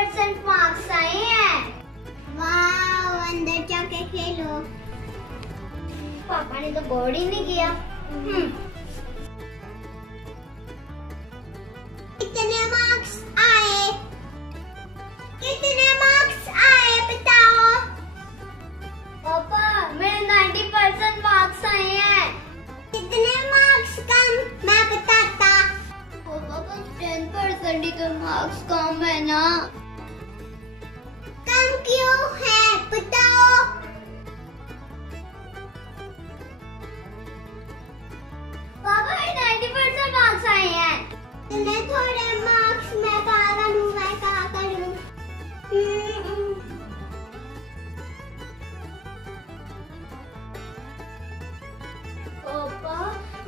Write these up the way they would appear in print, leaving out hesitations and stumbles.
90% marks आए हैं। वाह, अंदर जाके खेलो। पापा ने तो बोर्ड ही नहीं किया। कितने मार्क्स आए? कितने मार्क्स आए बताओ। पापा मेरे 90% मार्क्स आए हैं। कितने मार्क्स कम मैं बताता। पापा बस 10% ही तो मार्क्स कम है ना। कम क्यों है बताओ। पापा मेरे 90% मार्क्स आए हैं। इतने थोड़े मार्क्स मैं कहाँ करूँ। पापा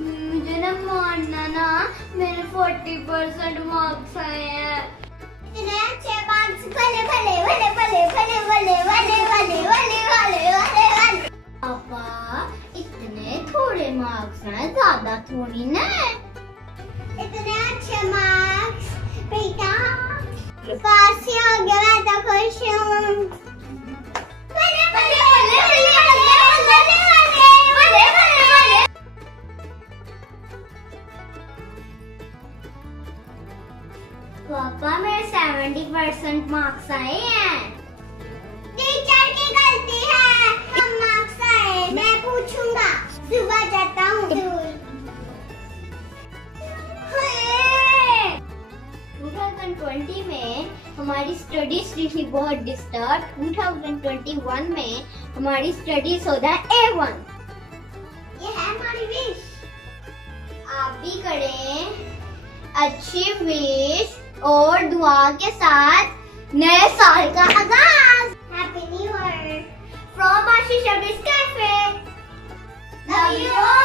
मुझे ना मानना ना, मेरे 40% मार्क्स आए हैं। इतने अच्छे मार्क्स भले भले भले भले भले भले भले भले भले भले भले भले। पापा इतने थोड़े मार्क्स हैं, ज्यादा थोड़ी ना। इतने अच्छे मार्क्स बेटा, पास ही हो गया, मैं तो खुश हूँ। भले भले भले भले भले भले भले भले। पापा मेरे 70% मार्क्स आए हैं। टीचर की गलती है, कम मार्क्स आए। मैं पूछूंगा, सुबह जाता हूँ। 2020 में हमारी स्टडीज थी बहुत डिस्टर्ब। 2021 में हमारी स्टडीज हो जाए A1। ये है हमारी विश। आप भी करें अच्छी विश और दुआ के साथ नए साल का आगाज। Happy new year from Ashish cafe. Love you.